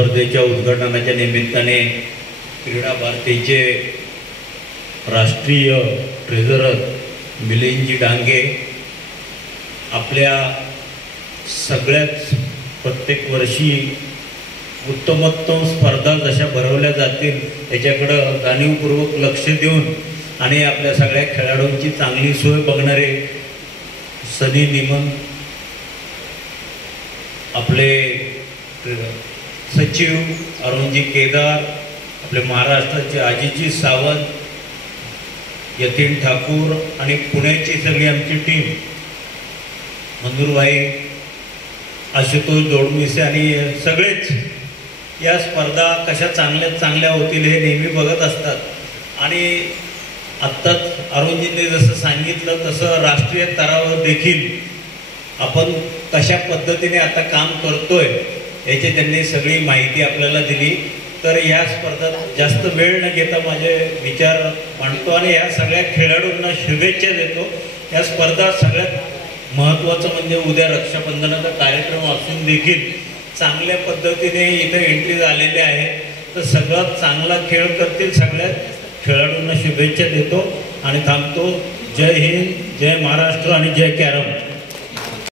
स्पर्धेच्या उद्घाटनाच्या निमित्ताने क्रीडा भारतीचे राष्ट्रीय ट्रेझरर मिलिंदजी डांगे आपल्या सगळ्याच प्रत्येक वर्षी उत्तमोत्तम स्पर्धा जशा भरवल्या जातील त्याच्याकडं जाणीवपूर्वक लक्ष देऊन आणि आपल्या सगळ्या खेळाडूंची चांगली सोय बघणारे सनी निमन, आपले सचिव अरुणजी केदार, आपले महाराष्ट्राचे अजितजी सावंत, यतीन ठाकूर आणि पुण्याची सगळी आमची टीम, मंजूरभाई, आशुतोष दोडमिसे आणि सगळेच या स्पर्धा कशा चांगल्या होतील हे नेहमी बघत असतात। आणि आत्ताच अरुणजींनी जसं सांगितलं तसं राष्ट्रीय स्तरावर देखील आपण कशा पद्धतीने आता काम करतोय याची त्यांनी सगळी माहिती आपल्याला दिली। तर या स्पर्धेत जास्त वेळ न घेता माझे विचार मांडतो आणि या सगळ्या खेळाडूंना शुभेच्छा देतो। या स्पर्धा सगळ्यात महत्त्वाचं म्हणजे उद्या रक्षाबंधनाचा कार्यक्रम असून देखील चांगल्या पद्धतीने इथे एंट्री झालेले आहे, तर सगळ्यात चांगला खेळ करतील सगळ्या खेळाडूंना शुभेच्छा देतो आणि थांबतो। जय हिंद, जय महाराष्ट्र आणि जय कॅरम।